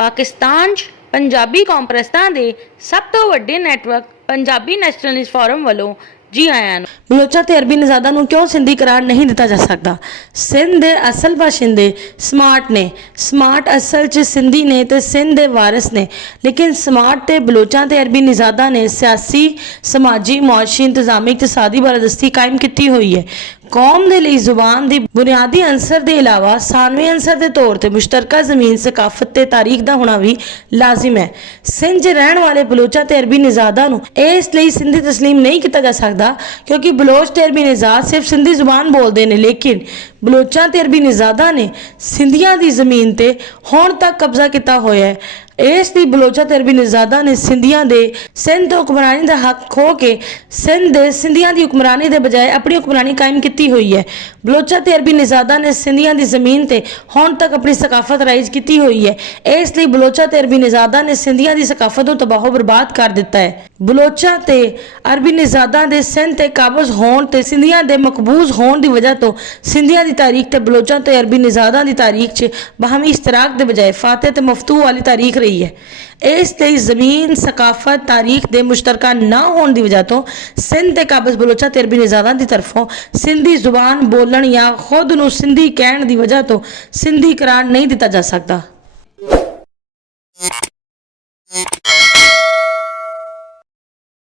पाकिस्तान 'ਚ पंजाबी कॉन्फ्रेंसां दे सब तो वड्डे नैटवर्क पंजाबी नैशनलिस्ट फोरम वालों जी आयां नूं। बलोचा ते अरबी नज़ादा नूं क्यों सिंधी करार नहीं दिता जा सकता? सिंध दे असल बाशिंदे स्मार्ट ने। स्मार्ट असल च सिंधी ने ते सिंध दे वारिस ने, लेकिन स्मार्ट ते बलोचा ते अरबी नज़ादा ने सियासी समाजी मुआशी इंतजामी इकतसादी बालादस्ती कायम की हुई है। कौम दे लई जुबान दी बुनियादी अंसर दे इलावा सानवी अंसर दे तौर ते मुश्तरका जमीन सकाफत ते तारीख दा होना भी लाजिम है। सिंध च रहण वाले बलोचा ते अरबी नज़ादा नूं इस लई सिंधी तस्लीम नहीं किया जा सकता क्योंकि बलोच ते अरबी निजाद सिर्फ सिंधी जुबान बोलते हैं, लेकिन बलोचा ते अरबी निजादा ने सिंधियां दी जमीन ते हुण तक कब्जा किया होया है। इस दी बलोचा ते अरबी निजादा ने सिंधियां दे सिंध तो हुक्मरानी का हक खो के सिंध दे सिंधियां दी हुक्मरानी के बजाय अपनी हुक्मरानी कायम की हुई है। बलोचा ते अरबी निजादा ने सिंधियां दी जमीन ते हुण तक अपनी सकाफत राइज की हुई है। इसलिए बलोचा ते अरबी निजादा ने सिंधियां दी सकाफत को तबाहो बर्बाद कर दिता है। बलोचा ते अरबी निजादा दे सिंध ते काबज होण ते सिंधियां दे मकबूज होण दी वजह तो सिंधियां दी तारीख ते बलोचा ते अरबी निजादा दी तारीख च बाहमी इश्तराक दे बजाय फातह ते मफतूह वाली तारीख रही है। इसलिए जमीन सकाफत तारीख दे मुश्तरका ना होने की वजह तो सिंध ते काबज बलोचा ते अरबी निजादा की तरफों सिंधी जुबान बोलन या खुद नूं सिंधी कहण की वजह तो सिंधी करार नहीं दिता जा सकता।